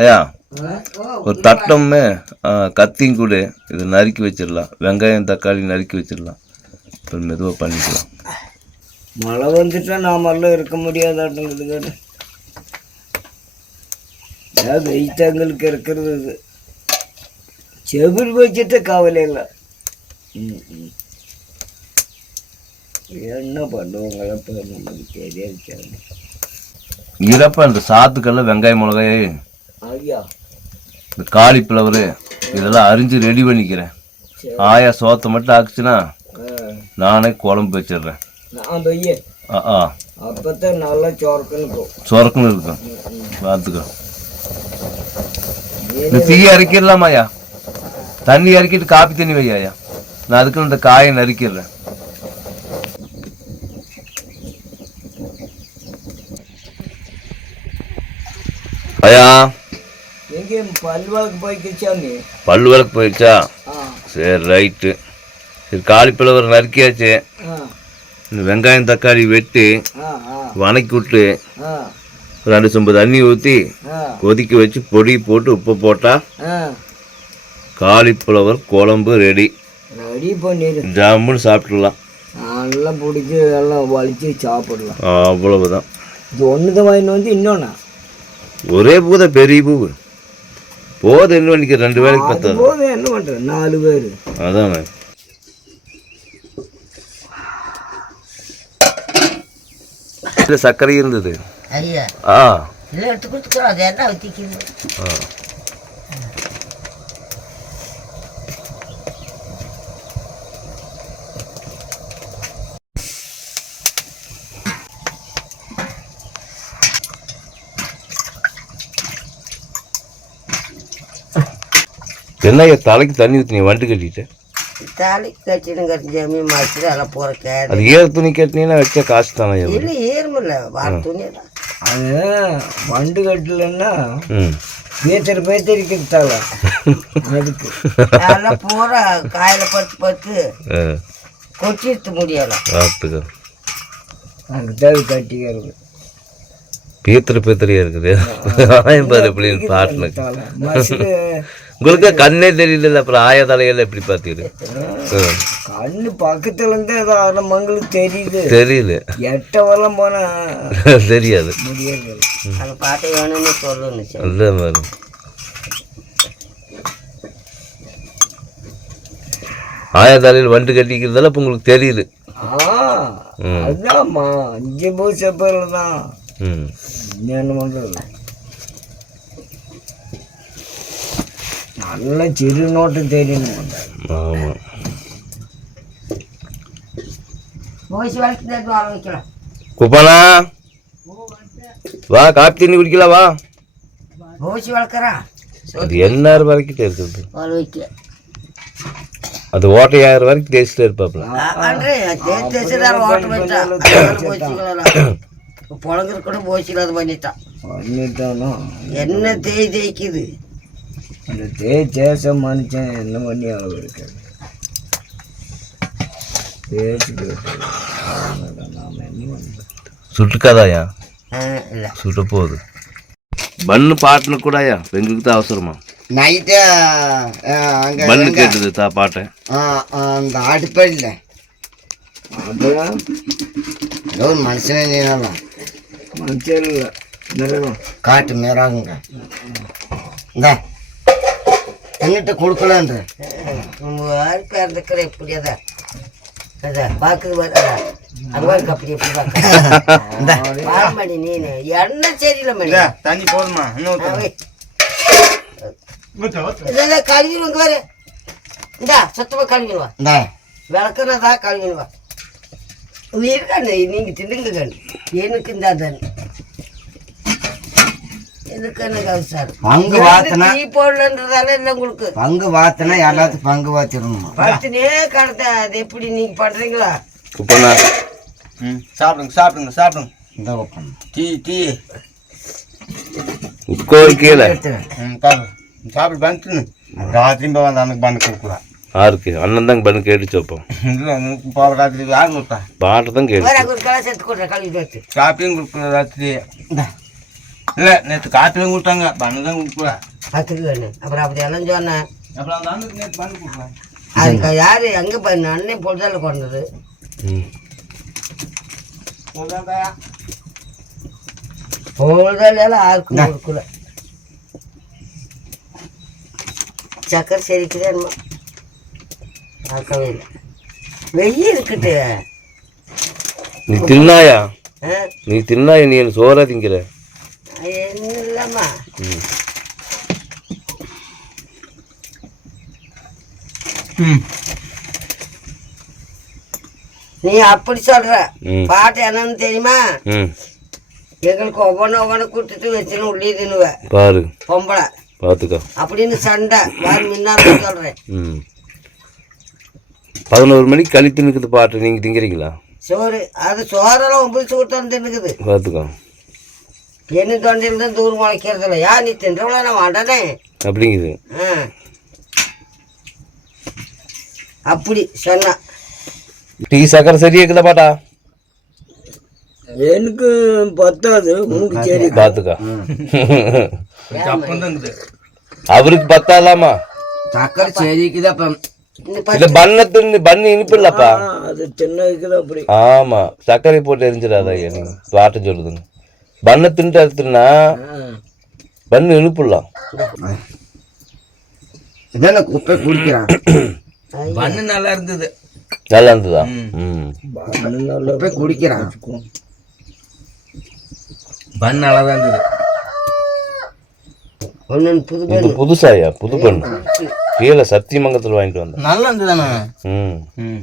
ஐயா ஒரு தட்டம்னு கத்தியும் கூட இது நறுக்கி வச்சிடலாம். வெங்காயம் தக்காளி நறுக்கி வச்சிடலாம். அப்புறம் மெதுவாக பண்ணிக்கலாம். மழை வந்துட்டா நாமெல்லாம் இருக்க முடியாதாட்டுங்கிறது வெயிட்டாங்களுக்கு இருக்கிறது இது. செவில் வச்சுட்டு கவலை இல்லை. என்ன பண்ணுவாங்களோ இப்போ நமக்கு தெரியாது இறப்ப இந்த சாத்துக்கல்ல வெங்காயம் மிளகாய் இந்த காலிஃப்ளவரு இதெல்லாம் அரிஞ்சு ரெடி பண்ணிக்கிறேன். ஆயா சோத்தை மட்டும் ஆக்குச்சுன்னா நானே குழம்பு வச்சிடுறேன். ஆ நல்லா சோர்க்குன்னு போகும் சொரக்குன்னு இருக்கும். பார்த்துக்கோ. இந்த தீ இறக்கிடலாமாய்யா தண்ணி இறக்கிட்டு காப்பி தண்ணி வையாயா நான் அதுக்கு இந்த காயை நறுக்கிடுறேன். ஐயா. விளக்கு போயிடுச்சா? சரி ரைட்டு. சரி காலிஃப்ளவர் நறுக்கியாச்சு. இந்த வெங்காயம் தக்காளி வெட்டி வணக்கி விட்டு ரெண்டு சொம்பு தண்ணி ஊற்றி கொதிக்க வச்சு பொடி போட்டு உப்பு போட்டால் காலிஃப்ளவர் குழம்பு ரெடி. ரெடி பண்ணிடு ஜாமுன்னு சாப்பிட்றலாம் நல்லா பிடிச்சி எல்லாம் வலிச்சு சாப்பிடலாம். அவ்வளவுதான். இது ஒன்று தான் வாங்கிட்டு வந்து இன்னொன்னா? ஒரே பூ தான் பெரிய பூ போதும் என்ன பண்ணிக்க ரெண்டு வேலைக்கு அது பத்தாது. போதும் என்ன பண்ணுறது நாலு பேர். அதானே சர்க்கரை இருந்தது. ஐயா ஆ. இல்லை எடுத்து கொடுத்துக்கிறோம் அது என்ன ஊற்றிக்கிறது ஆ. என்ன தலைக்கு தண்ணி ஊற்றி நீ வண்டு கட்டிட்டு தாலி கட்டினுங்க ஜமீன் மாற்றி எல்லாம் போகிற கேடு அது ஈர துணி கட்டினீங்கன்னா வச்சா காசு தானே? இல்லை ஏறுமில்ல வார துணி தான் அது வண்டு கட்டலன்னா பேத்தர் பேத்தரிக்கிறது தலை அதுக்கு அதெல்லாம் பூரா காயில் பத்து பத்து கொட்டிட்டு முடியல அங்கே தான் கட்டிக்கிறது பீத்திர பீத்திரியா இருக்குது உங்களுக்கு கண்ணே தெரியல அப்புறம் ஆய தலையில எப்படி பார்த்தீரு? கண்ணு பக்கத்துல இருந்து அது அரை மங்களுக்கு தெரியுது. தெரியல எட்ட வரலாம் போனா தெரியாது. முடியாது. அந்த பாட்டை வேணும்னு சொல்லணும் அதே தலையில் வண்டு கட்டிக்கிறதால இப்போ உங்களுக்கு தெரியுது. ஆ அதாம்மா அஞ்சு பூச பேர்ல தான் ம் என்ன பண்றது நல்ல சிறுநோட்டம் தெரியணும் ஆமாம் குப்பனா வா காப்பி தண்ணி குடிக்கல வா ஓசி வளர்க்குறா அது எந்நேரம் வரைக்கும் தேர்க்கிறது அது ஓட்டையாயிரம் வரைக்கும் தேய்ச்சிட்டு இருப்பாப்ல பொழங்கிற கூட போச்சு இல்லாத பண்ணிட்டான் என்ன தேய் தேய்க்குது அந்த தேய் தேச மனுஷன் என்ன பண்ணி அளவு இருக்காது பேசிக்கிட்டு நாம என்ன பண்ணுறது சுட்டுக்காதாயா? இல்ல. சுட்ட போகுது. பண்ணு பாட்டுன்னு கூடயா எங்களுக்கு தான் அவசரமா. நைட்டு அங்கே பண்ணு கேட்டது தா பாட்டேன் அந்த அடுப்படியில் அப்புறம் ஏதோ ஒரு மனுஷனே நீலாம் மனுஷன் இல்லை நிறம் காட்டு மேறாங்க இந்த என்னட்டு கொடுக்கலன்ற யாருக்கு இருக்கிற இப்படி அத அத பாக்குது பாரு அத. அது பாருக்கு அப்படி எப்படி பாக்க பாரமணி நீனு என்ன சரியில்லை மணி தண்ணி போதுமா இதெல்லாம் கழுவிடுவாங்க பாரு. இந்தா சுத்தமா கழுவிடுவா இந்த. விளக்குறதா கழுவிடுவா இருக்காண்டு நீங்க தின்னுங்க எனக்கு இந்த அதன் எனக்கு எனக்கு அவசரம் பங்கு வாத்தினா டீ போடலன்றதால இல்லை உங்களுக்கு? பங்கு வாத்தினா எல்லாத்துக்கும் பங்கு வாத்திடணும்? பத்துனே கடத்த அது எப்படி நீங்க பண்றீங்களா? குப்பனா ம். சாப்பிடுங்க சாப்பிடுங்க சாப்பிடுங்க. இந்த வைப்போம் டீ டீ. உட்கோய் கீழே. ம் சாப்பிடு. சாப்பிடு பண்ணிட்டு ராத்திரி வந்து அன்னைக்கு பண்ணி கொடுக்குறேன் ஆருக்கு அண்ணன் தான் பண்ணு கேட்டுச்சு வைப்போம் இல்லை போகிற ராத்திரி இல்லை நேற்று காப்பியும் கொடுத்தாங்க பண்ணு தான் கொடுக்குறேன் பத்துக்கு வேணும் அப்புறம் அப்படி எல்லாம் சொன்னேன் அப்புறம் அந்த அண்ணனுக்கு நேற்று பண்ணி கொடுக்குறேன் அதுக்கு யாரு எங்க பண்ண அண்ணன் பொழுதால கொண்டது? ம். பொழுதால எல்லாம் யாருக்கும் கொடுக்கல. சக்கரை செரிக்குதே என்னமோ. பார்க்கவே இல்லை. வெயில் இருக்குட்டு நீ தின்னாயா? ஆ? நீ தின்னாயா நீ சோறா திங்கிற? இல்லம்மா நீ அப்படி சொல்ற. பாட்டு என்னன்னு தெரியுமா? எங்களுக்கு ஒவ்வொன்று ஒவ்வொன்று கூட்டிட்டு வச்சுன்னு உள்ளே தின்னுவேன் பாரு. பொம்பளை. பார்த்துக்கோ அப்படின்னு சண்டை. வேறு முன்னாள் சொல்கிறேன் பதினோரு மணிக்கு கழித்து நிற்குது பாட்டு. நீங்கள் திங்கிறீங்களா? சோறு. அது சோறெல்லாம் ஒம்பது சோறு தான் தின்னுக்குது. பார்த்துக்கோ என்ன தொண்டையில் தான் தூர் முளைக்கிறது இல்லை யா நீ தின்றவள நான் மாட்டனே. அப்படிங்குது. ஆ. அப்படி சொன்னா. டீ சக்கரை சரியா இருக்குதா பாட்டா? எனக்கு பத்தாது. உனக்கு சரி. இருக்குது அவருக்கு பத்தாலாமா சக்கரை இல்ல பண்ண தின்னு பண்ணு இனிப்பு இல்லப்பா அது சின்னதுக்குது அப்படி. ஆமா. சர்க்கரை போட்டு எரிஞ்சிடாதா நீங்க சொல்லுதுங்க பண்ணை தின்ட்டு எடுத்துனா ஆ. பண்ணு இனிப்புலாம் இதான குப்பை குடிக்கிறான்? பண்ணு நல்லா இருந்தது. நல்லா இருந்ததா? ம். குப்பை குடிக்கிறான். பண்ணு நல்லா தான் இருந்தது. ஒன்று புது இது புதுசாயா? புது பண்ணு. கீழே சத்தியமங்கலத்தில் வாங்கிட்டு வந்தேன். நல்லா இருந்ததுண்ணா ம். ம்.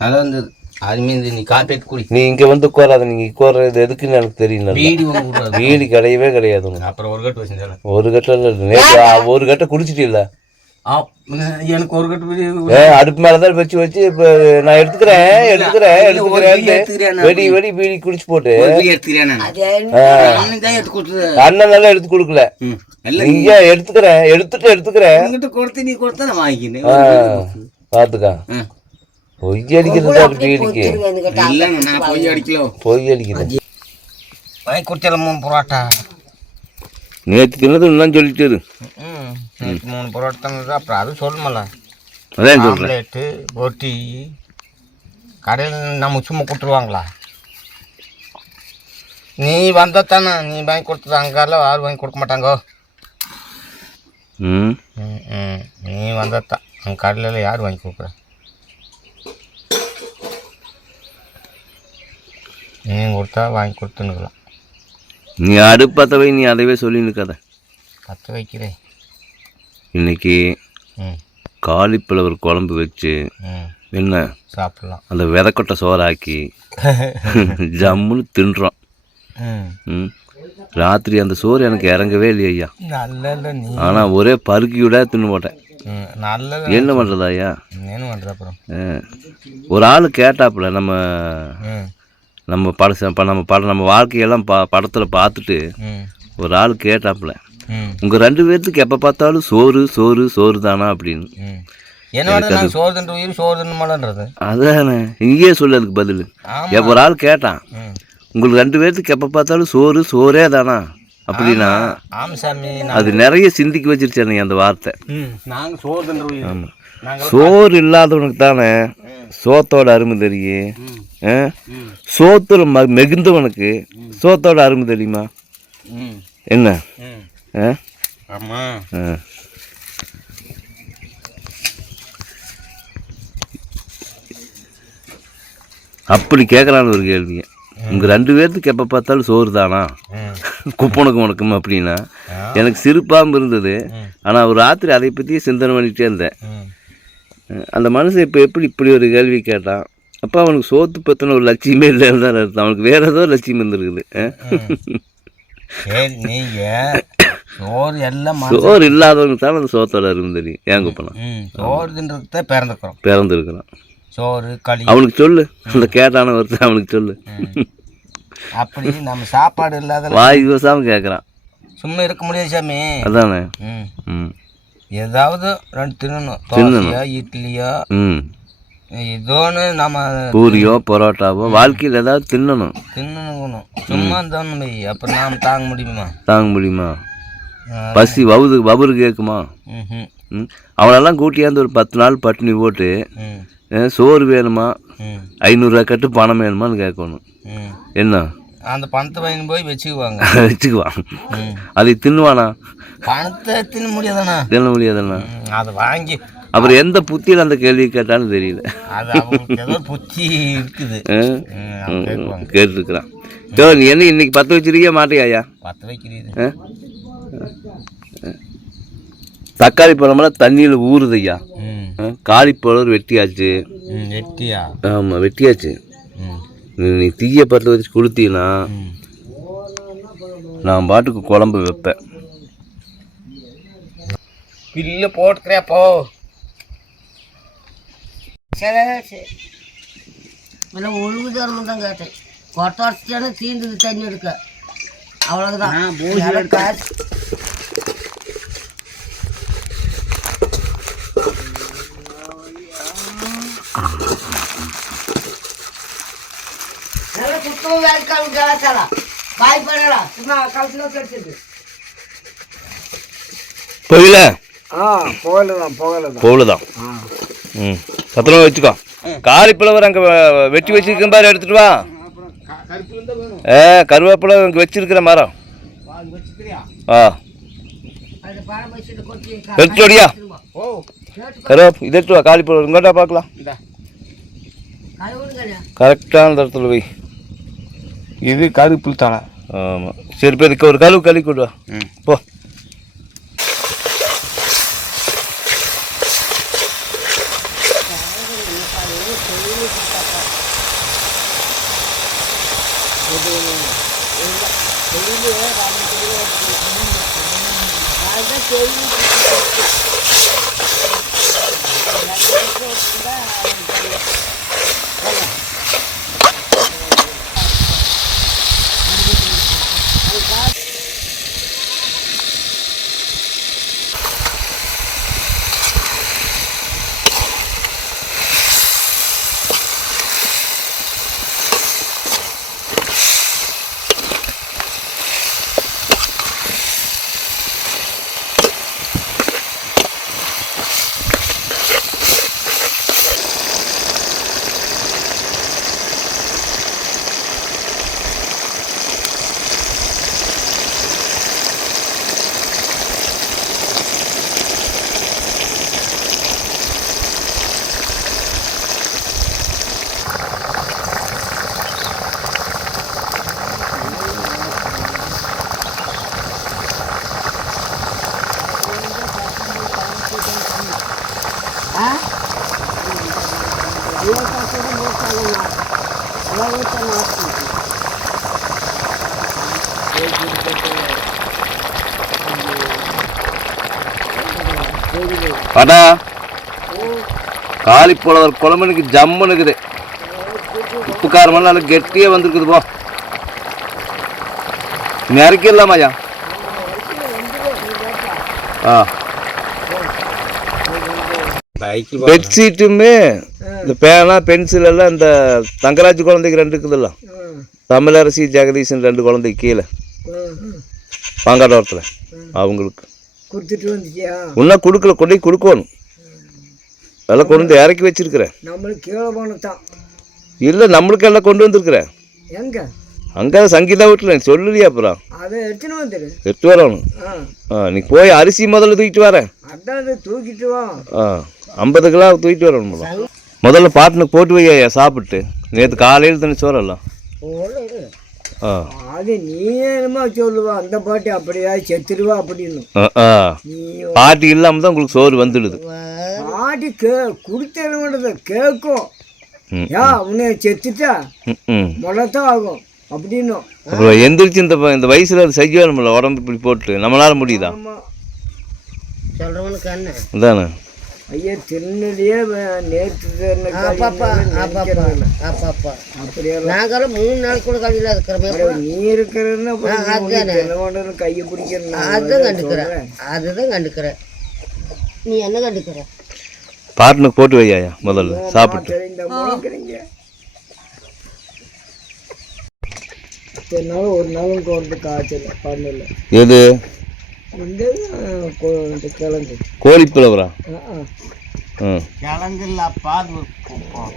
நல்லா இருந்தது. அதுமே இந்த நீ காப்பி எடுத்து குடி. நீ இங்க வந்து உட்காராத நீங்க உட்கார்றது எதுக்குன்னு எனக்கு தெரியல கொடுக்குறது வீடு கிடையவே கிடையாது. அப்புறம் ஒரு கட்டு வச்சுருந்தேன் ஒரு கட்ட நேற்று ஒரு கட்டை குடிச்சிட்டில்ல. எனக்கு ஒரு கட்டு பீடி ஏ அடுப்பு மேலதான் வச்சு வச்சு இப்ப நான் எடுத்துக்கிறேன் எடுத்துக்கிறேன் எடுத்துக்கிறேன் வெடி வெடி பீடி குடிச்சு போட்டு. எடுத்துக்கிறேன் நான். அது அண்ணன் நல்லா எடுத்து கொடுக்கல. நீங்க எடுத்துக்கிறேன்? எடுத்துட்டு எடுத்துக்கிறேன். என்கிட்ட கொடுத்து நீ கொடுத்தா நான் வாங்கிக்கினேன் ம். பொய் அடிக்கிறது அப்படி நான் போய் அடிக்கலோ. பொய் அடிக்கிறது வாங்கி கொடுத்தல மூணு பரோட்டா. நேற்று தின்னது இன்னும் சொல்லிட்டு இரு. ம் நேற்று மூணு பரோட்டா தந்தது அப்புறம் அதுவும் சொல்லணும்ல அதான் ஆம்லேட்டு ரொட்டி கடையில் நம்ம சும்மா கொடுத்துருவாங்களா? நீ வந்தா தானே நீ வாங்கி கொடுத்தது அங்கால யாரும் வாங்கி கொடுக்க மாட்டாங்கோ. ம். ம் நீ வந்தா தான். அங்கே கடையில் யார் வாங்கி கொடுக்குறா? நீ கொடுத்தா வாங்கி கொடுத்துன்னுக்கலாம் நீ அடுப்பத்தவை நீ அதவே சொல்லி நிற்காத கற்று வைக்கிறேன். இன்னைக்கு ம். காலிஃப்ளவர் குழம்பு வச்சு ம். என்ன? சாப்பிடலாம். அந்த விதக்கொட்டை சோறாக்கி ஜம்முன்னு தின்றோம். ம். ராத்திரி அந்த சோறு எனக்கு இறங்கவே இல்லையா ஐயா. நல்ல ஆனால் ஒரே பருக்கியோட தின்னு போட்டேன் நல்ல என்ன பண்ணுறதா ஐயா? என்ன பண்ணுற அப்புறம். ஒரு ஆள் கேட்டாப்புல நம்ம நம்ம பட இப்போ நம்ம படம் நம்ம வாழ்க்கையெல்லாம் பா படத்தில் பார்த்துட்டு ஒரு ஆள் கேட்டாப்புல உங்கள் ரெண்டு பேர்த்துக்கு எப்போ பார்த்தாலும் சோறு சோறு சோறு தானா? அப்படின்னு. அதானே இங்கேயே சொல்லு அதுக்கு பதில். எப்போ ஒரு ஆள் கேட்டான் உங்களுக்கு ரெண்டு பேர்த்துக்கு எப்போ பார்த்தாலும் சோறு சோறே தானா? அப்படின்னா ஆமாம் அது நிறைய சிந்திக்க வச்சிருச்சு அந்த வார்த்தை. நாங்கள் சோறு நாங்கள் சோறு இல்லாதவனுக்கு தானே சோத்தோட அருமை தெரியும்? சோத்துல ம மிகுந்தவனுக்கு சோத்தோட அருமை தெரியுமா? என்ன? ஆ? அப்படி கேட்கலான்னு ஒரு கேள்விங்க உங்கள் ரெண்டு பேர்த்துக்கு எப்போ பார்த்தாலும் சோறு தானா? குப்பனுக்கு உனக்கும் அப்படின்னா. எனக்கு சிரிப்பாகவும் இருந்தது. ஆனால் ஒரு ராத்திரி அதை பற்றியே சிந்தனை பண்ணிகிட்டே இருந்தேன். அந்த மனுஷன் இப்போ எப்படி இப்படி ஒரு கேள்வி கேட்டான் அப்போ அவனுக்கு சோத்து பற்றின ஒரு லட்சியமே இல்லைன்னு தான் அர்த்தம். அவனுக்கு வேற ஏதோ லட்சியம் இருந்திருக்குது. சோறு எல்லாம் சோறு இல்லாதவனுக்கு தான் அந்த சோத்தோட அருமை தெரியும். ஏன் குப்பனா ம் சோறு தின்றதுக்கு தான் பிறந்துக்கிறோம் பிறந்திருக்கிறான் சோறு களி. அவனுக்கு சொல்லு. அந்த கேட்டான ஒருத்தன் அவனுக்கு சொல்லு. அப்படி நம்ம சாப்பாடு இல்லாத வாய் பேசாமல் கேட்குறான் சும்மா இருக்க முடியாது சாமி. அதானே? ம். ம். ஏதாவது ரெண்டு தின்னணும். தோசையா இட்லியா? ம். ஏதோன்னு நம்ம பூரியோ பரோட்டாவோ வாழ்க்கையில் ஏதாவது தின்னணும். தின்னணும் சும்மா தோணும் அப்புறம் நாம் தாங்க முடியுமா? தாங்க முடியுமா? பசி வவுது வவுறு கேட்குமா அவனெல்லாம் கூட்டியாந்து ஒரு பத்து நாள் பட்டினி போட்டு சோறு வேணுமா? ஐநூறுரூவா கட்டு பணம் வேணுமான்னு கேட்கணும் என்ன? அந்த பணத்தை வாங்கி போய் வச்சுக்குவாங்க. வச்சுக்குவான் அதை தின்னுவானா? பணத்தை தின்ன முடியாதாண்ணா தின்ன முடியாதுண்ணா அதை வாங்கி அப்புறம் எந்த புத்தியில் அந்த கேள்வி கேட்டான்னு தெரியல. புத்தி இருக்குது. கேட்டுருக்குறான். யோ நீ என்ன இன்னைக்கு பத்து வச்சிருக்கியா மாட்டியாயா பத்து வைக்கிறது அஹ்? தக்காளி பழமெல்லாம் தண்ணியில் ஊறுதையா? காலிப்பழம் வெட்டியாச்சு. வெட்டியா? ஆமாம் வெட்டியாச்சு. நீ தீயை பற்ற வச்சு கொடுத்தீங்கன்னா ம். நான் பாட்டுக்கு குழம்பு வைப்பேன். பில்லு போட்டுக்கிறே போ. சரி சரி. இல்லை ஒழுங்கு தரணும் தான் கேட்டேன். கொட்டை உடச்சிட்டானே தீந்துது தண்ணி எடுக்க. அவ்வளோதான் காசு பாய் தான் போகலதான் ஆ. ம். பத்திரமா வச்சுக்கோ. காலிப்பழவர் அங்கே வெட்டி வச்சிருக்கேன் பாரு எடுத்துட்டு வா. ஏ கருவேப்பிலை இங்கே வச்சிருக்கிற மரம். ஆ. எடுத்துட்டு ஓ. கருவேப் இதை எடுத்து வா காலிப்பழம் இங்கோட்டா பார்க்கலாம் கரெக்டான இடத்துல வை. இது கரு புல்தாளா ஆமாம் சரி இப்போ இதுக்கு ஒரு கழுவு கழுவி கொடு போ. Thank you. அடா. காலிப்புலவர் குழம்புனுக்கு ஜம்முன்னு இருக்குது உப்பு காரமெல்லாம் நல்லா கெட்டியாக வந்திருக்குது போ. நீ ஆ. பெட்ஷீட்டுமே இந்த பேனா பென்சில் எல்லாம் இந்த தங்கராஜ் குழந்தைக்கு ரெண்டு இருக்குதுல்ல. தமிழரசி ஜெகதீசன் ரெண்டு குழந்தைக்கு கீழே. பாங்காட்டோரத்தில் அவங்களுக்கு. கொடுத்துட்டு வந்துச்சியா இன்னும் கொடுக்கல கொண்டு கொடுக்கணும். எல்லாம் கொண்டு வந்து இறக்கி வச்சிருக்கிறேன் நம்மளுக்கு கீழே போனதான் இல்லை நம்மளுக்கு எல்லாம் கொண்டு வந்திருக்கிறேன் எங்க? அங்கே சங்கீதா வீட்டில் சொல்லலையா அப்புறம்? அதை எடுத்துன்னு வந்துடு எடுத்து வரணும். ஆ. நீ போய் அரிசி முதல்ல தூக்கிட்டு வரேன் அதான் தூக்கிட்டு வா. ஆ ஐம்பது கிலோ தூக்கிட்டு வரணும் முதல்ல. பாட்டுனுக்கு போட்டு வையா சாப்பிட்டு. நேற்று காலையில் தானே சோறெல்லாம். அது நீ என்னமா சொல்லுவா அந்த பாட்டி அப்படியா செத்துருவா அப்படின்னு. பாட்டி இல்லாமல் தான் உங்களுக்கு சோறு வந்துடுது. பாட்டி கே கொடுத்தேன வேண்டது கேட்கும் யா உன்னை செத்துட்டா? முளைத்தான் ஆகும் அப்படின்னும் அப்புறம் எந்திரிச்சு இந்த இந்த வயசில் அது செய்ய வேணும்ல உடம்பு இப்படி போட்டு நம்மளால முடியுதா? சொல்றவனுக்கு என்ன அதானே ஐயா திருநெல்லியே நேற்று நாங்களும் மூணு நாள் கூட கழியில் இருக்கிறோமே நீ இருக்கிறன்னு கையை பிடிக்கிறேன் அதுதான் கண்டுக்கிறேன். அதுதான் கண்டுக்கிறேன். நீ என்ன கண்டுக்கிற? பாட்டுனுக்கு போட்டு வையா முதல்ல. சாப்பிட்டு. முளைக்கிறீங்க நாள் ஒரு நாளும் கொண்டு காய்ச்சல் பண்ணல. எது? கோழிப்புலவரா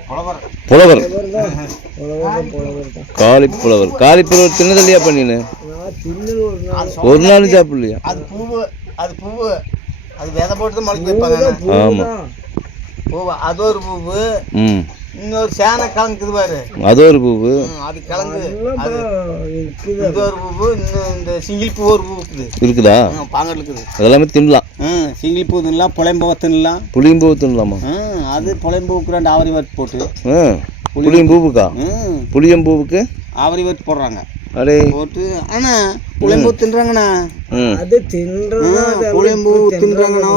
புலவர் புலவர். புலவர். தான் புலவர் தான் காலிப்புலவர் காலிப்புலவர் தின்னதல்லையா பண்ணினு? ஒரு நாள். சாப்பிடலையா? அது பூவு அது பூவு அது விதை போட்டு தான் முளைக்க வைப்பாங்க. பூதான். பூவு அது ஒரு பூவு. ம். இன்னொரு சேனை கிழங்குது பாரு. அது ஒரு பூவு. அது எல்லாம் அது இது ஒரு பூவு இன்னும் இந்த சிங்கிள் பூ ஒரு பூ இருக்குது. பாங்கல் இருக்குது. அதெல்லாமே தின்னலாம். ம் சிங்கிள் பூ தின்னலாம் புலைம்பூவை தின்னலாம். புளியும் பூவு தின்னலாமா? ம் அது புலைம்பூவுக்கு ரெண்டு ஆவரி வறுத்து போட்டு. ம் புளியும் பூவுக்கா ம் புளியம் பூவுக்கு ஆவரி வறுத்து போடுறாங்க. அடே. போட்டு அண்ணா புலைம்பூ தின்றாங்கண்ணா. அது அது புலைம்பூ தின்றாங்கண்ணோ.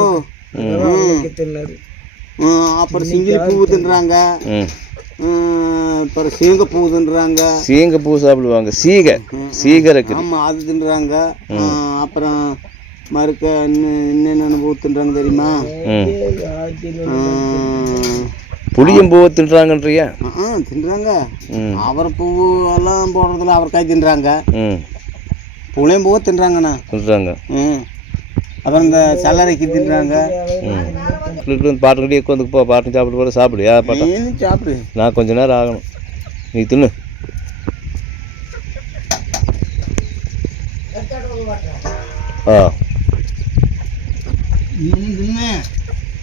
ம், அப்புறம் சிங்கிள் பூ தின்றாங்க. ம். ம், அப்புறம் சீங்க பூ தின்றாங்க. சீங்க பூ சாப்பிடுவாங்க. சீகை. சீகை இருக்குது. ஆமா அது தின்றாங்க. அப்புறம் மறுக்க இன்னும் என்னென்ன பூ தின்றாங்க தெரியுமா? புளியம் பூவை தின்றாங்கன்றியா? ஆ, ஆ, தின்றாங்க. அவரை பூ எல்லாம் போடுறதுல அவரைக்காய் தின்றாங்க. ம். புளியம் பூவை தின்றாங்கண்ணா. தின்றாங்க. ம். அப்புறம் இந்த தின்றாங்க ம். சொல்லிட்டு வந்து பாட்டு கட்டி உட்காந்து போ பாட்டு சாப்பிட்டு போட சாப்பிடு யா பாட்டா சாப்பிடு? நான் கொஞ்ச நேரம் ஆகணும். நீ தின்னு. ஆ.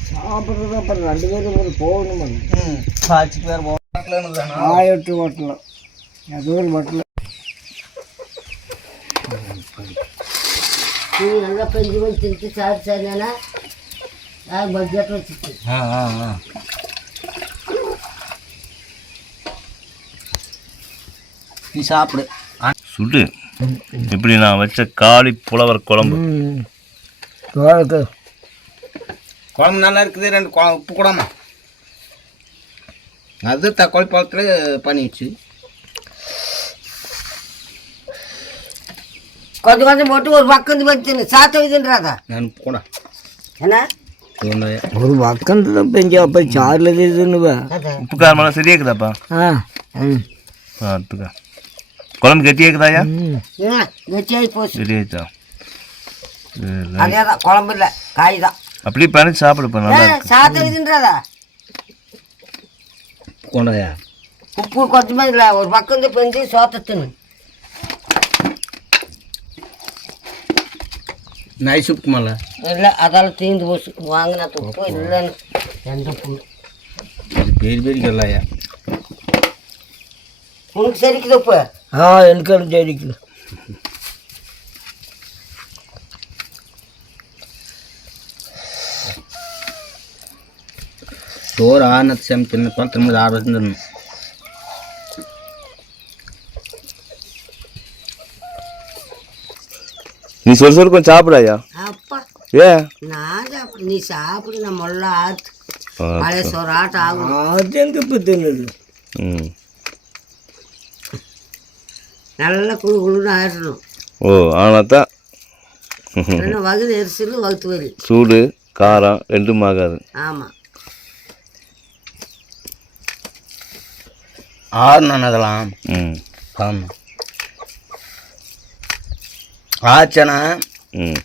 சாப்பிட்றது அப்புறம் ரெண்டு பேரும் போகணும் ம். சாச்சிட்டு வேறு போகலாம் ஆயிரத்து ஒரு ஓட்டலாம் நீ நல்லா பெஞ்சு கொஞ்சம் சாப்பிட்டு சாரினா யார் பட்ஜெட் வச்சுட்டு ஆ ஆ ஆ நீ சாப்பிடு சுடு இப்படி நான் வச்ச காளி புலவர் குழம்பு குழம்பு நல்லா இருக்குது ரெண்டு உப்பு கூடாமா அது தக்காளி பழத்தில் பண்ணிடுச்சு கொஞ்சம் கொஞ்சம் போட்டு ஒரு பக்கம் வச்சுன்னு சாத்த இதுன்றாதா நான் கூட என்ன? ஒரு பக்கம் தான் பெஞ்சா அப்போ சாரில் இதுன்னுவேன் அதான் உப்பு காரமெல்லாம் சரியா இருக்குதாப்பா? ஆ. எடுத்துக்க குழம்பு கெட்டியா இருக்குதாயா வெச்சியாகி போச்சு. சரியாச்சா அதே தான் குழம்பு இல்லை காய் தான். அப்படியே பனிச்சு சாப்பிடுப்பா நல்லா சாத்த இதுன்றாதா கொண்டாயா உப்பு கொஞ்சமா இல்லை ஒரு பக்கம் வந்து பெஞ்சு சோத்தத்துன்னு. நைஸ் உப்பு மேலே இல்லை அதால தீர்ந்து போச்சு வாங்கின உப்பு இல்லைன்னு எந்த உப்பு இது பெரிய பெரிய கல்லாயா உனக்கு சரிக்குது உப்பு ஆ எனக்கு அது ஜெயிக்கல சோறு ஆனது சேம் தின்னு திரும்ப ஆறு தின்னு நீ சொல்லு சொல்லு கொஞ்சம் சாப்பிடாயா? அப்பா. ஏ? நீ சாப்பிடு நான் முள்ள ஆத்து. பழைய சோறு ஆட்டம் ஆகும். அது எங்க இப்போ தின்னுது? ம். நல்லா குழு குழுன்னு ஆயிடணும். ஓ ஆனால் தான் வகுது எரிசல் வகுத்து வலி. சூடு காரம் ரெண்டும் ஆகாது. ஆமாம் ஆறணும் அதெல்லாம் ம். ஆமாம் ஆச்சனா. ம்.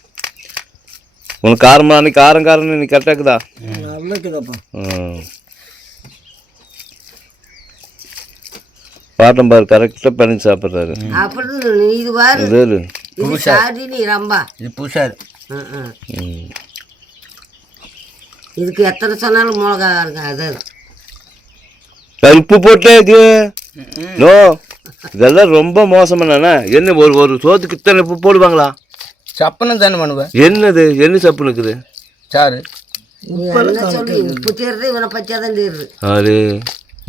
உனக்கு காரமா நீ காரம் காரம் நீ கரெக்டாக இருக்குதா? நல்லா இருக்குதாப்பா ம். பாட்டம் பாரு கரெக்டாக பண்ணி சாப்பிட்றாரு. அப்படி நீ இது பாரு. இது ரொம்ப. இது இதுக்கு எத்தனை சொன்னாலும் மிளகா இருக்கு அது அது உப்பு போட்டே இது நோ. இதெல்லாம் ரொம்ப மோசமாண்ணா என்ன ஒரு ஒரு சோத்துக்கு இத்தனை உப்பு போடுவாங்களா? சப்பனம் தானே பண்ணுவேன் என்னது? என்ன சப்புன்னு இருக்குது? சாரு நீ என்ன சொல்லி உப்பு தீர்றது இவனை பச்சா தான் அது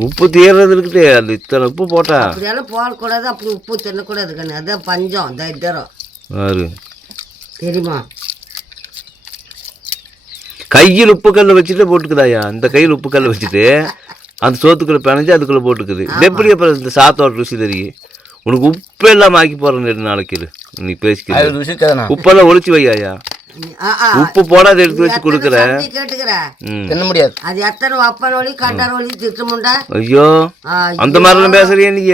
உப்பு தீர்றது இருக்குது அது இத்தனை உப்பு போட்டா. அப்படியெல்லாம் போடக்கூடாது அப்படி உப்பு தின்னக்கூடாது கண்ணு. அதான் பஞ்சம் தரித்திரம் ஆறு தெரியுமா? கையில் உப்பு கல்லை வச்சுட்டு போட்டுக்குதாயா? இந்த கையில் உப்பு கல்லை வச்சுட்டு. அந்த சோத்துக்குள்ளே பிணைஞ்சு அதுக்குள்ளே போட்டுக்குது. எப்படி அப்புறம் இந்த சாத்தோட ருசி தெரியும் உனக்கு உப்பு எல்லாம் ஆக்கி போகிறேன் ரெண்டு நாளைக்கு. நீ ருசிக்காதண்ணா உப்பெல்லாம் ஒழிச்சு வையாயா. உப்பு போடாத எடுத்து வச்சு கொடுக்குற. நீ கேட்டுக்கிற? ம். தின்ன முடியாது. அது எத்தனை வப்பன் வழி கட்டார் வழி திட்டமுண்டா ஐயோ. அந்த மாதிரிலாம் பேசுறியா நீ?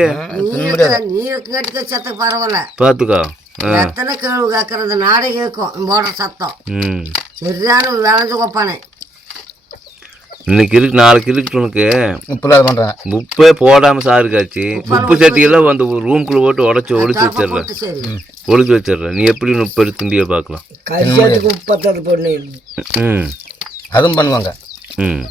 நீ கேட்டுக்க சத்தம் பரவாயில்ல பார்த்துக்கோ ஆ. எத்தனை கேள்வி கேட்கறது நாடே கேட்கும் போடுற சத்தம். சரியான விளைஞ்சு கொப்பானே. இன்னைக்கு இருக்கு நாளைக்கு இருக்கு உனக்கு? இப்பெல்லாம் பண்ணுறேன் உப்பே போடாமல் சாறு காய்ச்சி உப்பு சட்டியெல்லாம் அந்த ரூம்குள்ளே போட்டு உடச்சி ஒளிச்சு வச்சிடுறேன். ஒளிச்சு வச்சிடுறேன். நீ எப்படி உப்பு எடுத்து திண்டிய பார்க்கலாம். ம். அதுவும் பண்ணுவாங்க. ம்.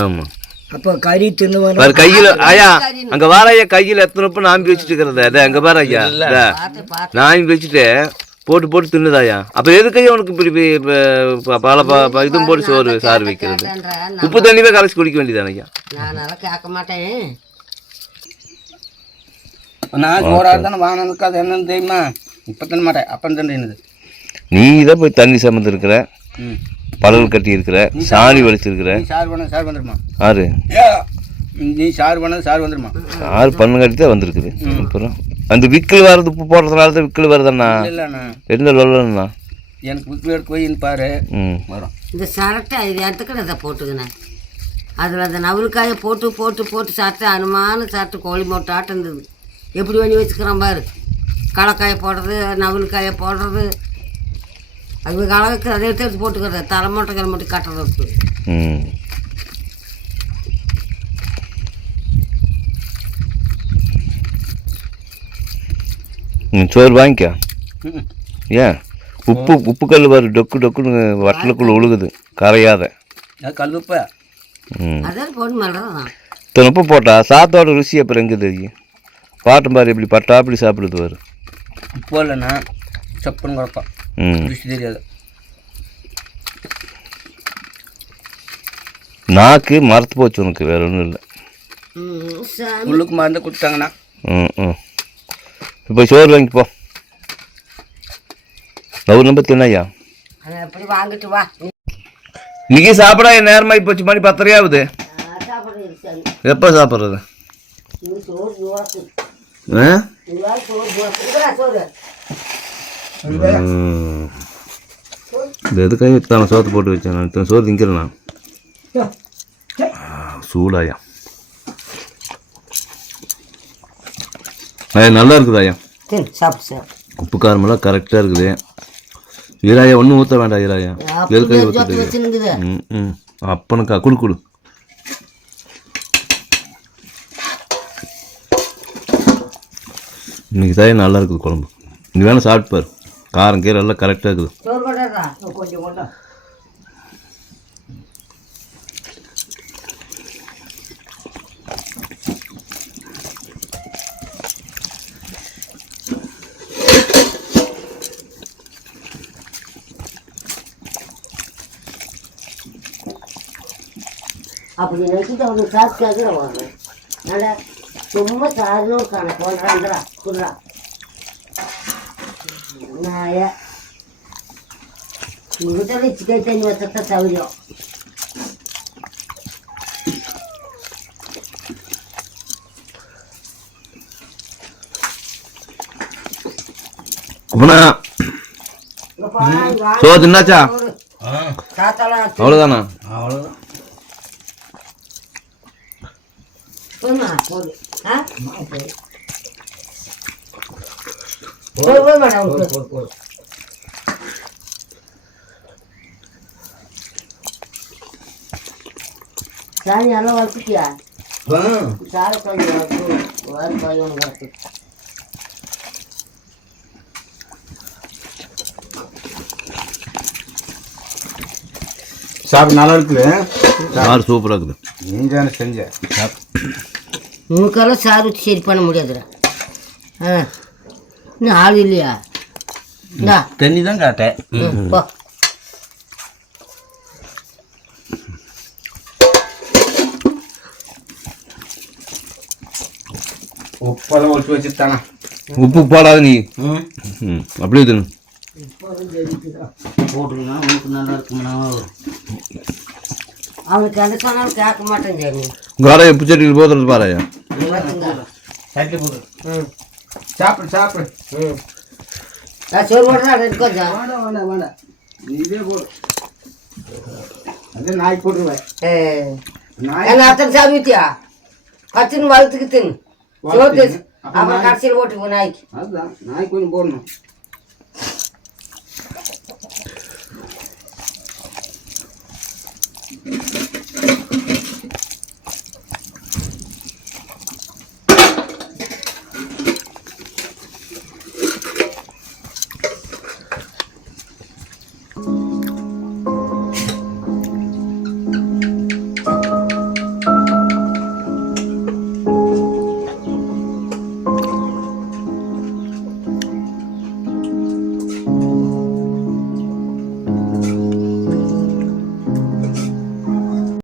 ஆமாம் அப்போ கறி தின்னுவானு பாரு கையில் ஐயா அங்கே வார ஐயா கையில் எத்தனை உப்பு நாம்பி வச்சுட்டு இருக்கிறத? அதே அங்கே பாரு ஐயா. நாம்பி வச்சுட்டு போட்டு போட்டு தின்னுதாயா? அப்போ எதுக்கு ஐயா உனக்கு இப்படி பல இதுவும் போட்டு சோறு சாறு வைக்கிறது. உப்பு தண்ணியே கரைச்சி குடிக்க வேண்டியதானே ஐயா? நான் அதெல்லாம் கேட்க மாட்டேன். நான் சோறாக தானே வாங்கினதுக்கு அது என்னன்னு தெரியுமா? இப்போ தின்ன மாட்டேன் அப்போ தானே என்னது? நீ தான் போய் தண்ணி சம்மந்து இருக்கிற ம் பழல் கட்டி இருக்கிற சாணி வலிச்சிருக்கிற சார் பண்ண சார் வந்துடுமா ஆறு நீ சார் பண்ணது சார் வந்துடுமா ஆறு பண்ணு கட்டி தான் வந்திருக்குது அப்புறம்? அந்த விக்கல் வர்றது போடுறதுனால தான் விக்கல் வருதுண்ணா. இல்லைண்ணா என்ன சொல்லணும்ண்ணா எனக்கு புக்கு எடுத்து போயின்னு பாரு. ம். வரும். இந்த சரட்டை இது எடுத்துக்கிட்டு இதை போட்டுக்கினேன் அதில் அந்த நவலுக்காயை போட்டு போட்டு போட்டு சாப்பிட்டு அனுமான சாப்பிட்டு கோழி மொட்டை ஆட்டம் இருந்தது. எப்படி பண்ணி வச்சுக்கிறான் பாரு. களைக்காயை போடுறது நவலுக்காயை போடுறது. அது கலக்கு அதை எடுத்து எடுத்து போட்டுக்கிறது தலை மொட்டை கிளை மட்டும் கட்டுறதுக்கு ம் ம், சோறு வாங்கிக்க. ஏன்? உப்பு உப்பு கல் பாரு டொக்கு டொக்குன்னு வட்டலுக்குள்ள உழுகுது கரையாத. அது கல்லுப்பா. இத்தனை உப்பு போட்டா சாத்தோட ருசி அப்புறம் எங்கே தெரியும் பாட்டும் பாரு இப்படி பட்டா அப்படி சாப்பிடுது பாரு. இப்போ இல்லைண்ணா சப்புன்னு குழப்பா ம். ருசி தெரியாது. நாக்கு மரத்து போச்சு உனக்கு வேற ஒன்றும் இல்லை. உள்ளுக்கு மருந்து கொடுத்தாங்கண்ணா ம் ம். இப்போ சோறு வாங்கிப்போ நூறு நம்பர் தின்னையா? அதை எப்படி வாங்கிட்டு வா. இன்னைக்கு சாப்பிட நேரமாகி போச்சு மணி பத்தரை சாமி எப்போ சாப்பிட்றது. இந்த எதுக்காக இத்தனை சோத்து போட்டு வச்சேன் இத்தனை சோறு திங்கிறேன் சூடாயா. ஐயா நல்லா இருக்குது ஐயா? சரி சாப்பிட்டு சாப்பிட்டு உப்பு காரமெல்லாம் கரெக்டாக இருக்குது. ஈராயா ஒன்றும் ஊற்ற வேண்டாம் ஈராயா ஊற்றுறது வச்சுருக்குது ம் ம். அப்பனுக்கா குடு குடு. இன்னைக்கு தான் நல்லா இருக்குது குழம்பு. நீ வேணா சாப்பிட்டு பாரு. காரம் கீரை எல்லாம் கரெக்டாக இருக்குது. அப்படி நினைக்கிட்டு அவனுக்கு காசு கேட்குற வரேன் நல்லா சும்மா சாரணும் கணக்கு பண்ணுறான்றா குடுறா நாய உங்கள்கிட்ட சிக்கன் தண்ணி வச்சா சௌரியம் அப்பனா தின்னாச்சா அவ்வளோதான் போதுமா போதும் ஆ போதும் போய் மேடம் விட்டு. சாணி நல்லா வளர்த்துட்டியா? சார வளர்த்து வளர்த்து. இருக்குது சாறு சூப்பராக இருக்குது. நீ தானே செஞ்ச. உனக்கெல்லாம் சார் சரி பண்ண முடியாதுடா. ஆ. இன்னும் ஆள் இல்லையா? இந்தா. தண்ணி தான் காட்டேன் போ. உப்பெல்லாம் ஒழிச்சு வச்சுட்டானா. உப்பு போடாத நீ. அப்படியே தின்னு. போட்டுருந்தா உனக்கு நல்லா இருக்கும்னா அவனுக்கு சொன்னாலும் கேட்க மாட்டேன் காடை போதுறது சட்டி போடு. ம். சாப்பிடு சாப்பிடு. ம் நான் சோறு போட்டு தான் இருக்கோம் சார் வேண்டாம் வேண்டாம் வேண்டாம் நீ இதே போடு. அதே நாய் போட்டுருவேன். நாய் எங்க அத்தனை சாமித்தியா பத்துன்னு வளர்த்துக்கு தின்னு. சோத்து அப்புறம் கடைசியில் ஓட்டு நாய்க்கு. அதுதான். நாய் கொஞ்சம் போடணும்.